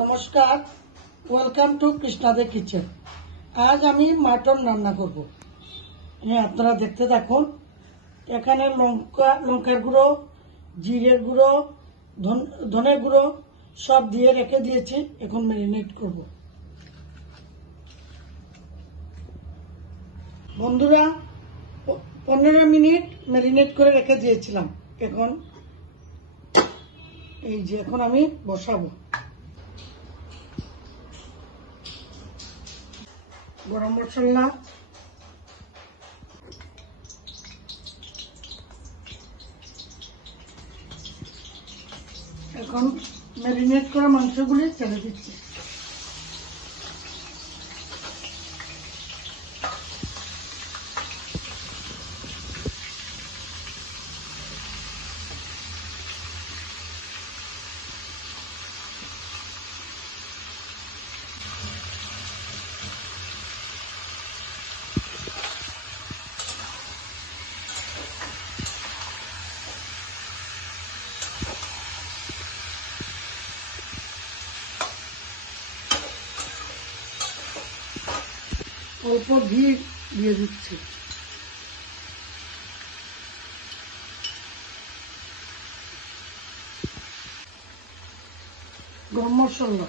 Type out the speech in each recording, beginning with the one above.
নমস্কার, welcome to কৃষ্ণাদের kitchen. আজ আমি মাটন রান্না করব। আপনারা দেখতে থাকুন। এখানে লঙ্কার গুঁড়ো, জিরের গুঁড়ো, ধনের গুঁড়ো সব দিয়ে রেখে দিয়েছি। এখন ম্যারিনেট করব। বন্ধুরা, 15 মিনিট ম্যারিনেট করে রেখে দিয়েছিলাম। এখন আমি বসাবো। গরম মশলা, এখন ম্যারিনেট করা মাংসগুলি ছেড়ে দিচ্ছি। অল্প ঘি দিয়ে দিচ্ছি। গরম মশলা,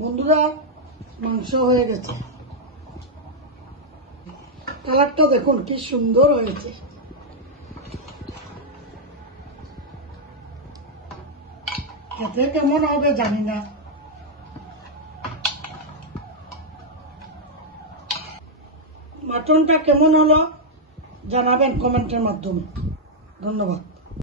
বন্ধুরা মাংস হয়ে গেছে। কালারটা দেখুন কি সুন্দর হয়েছে। খেতে কেমন হবে জানি না। মাটনটা কেমন হলো জানাবেন কমেন্টের মাধ্যমে। ধন্যবাদ।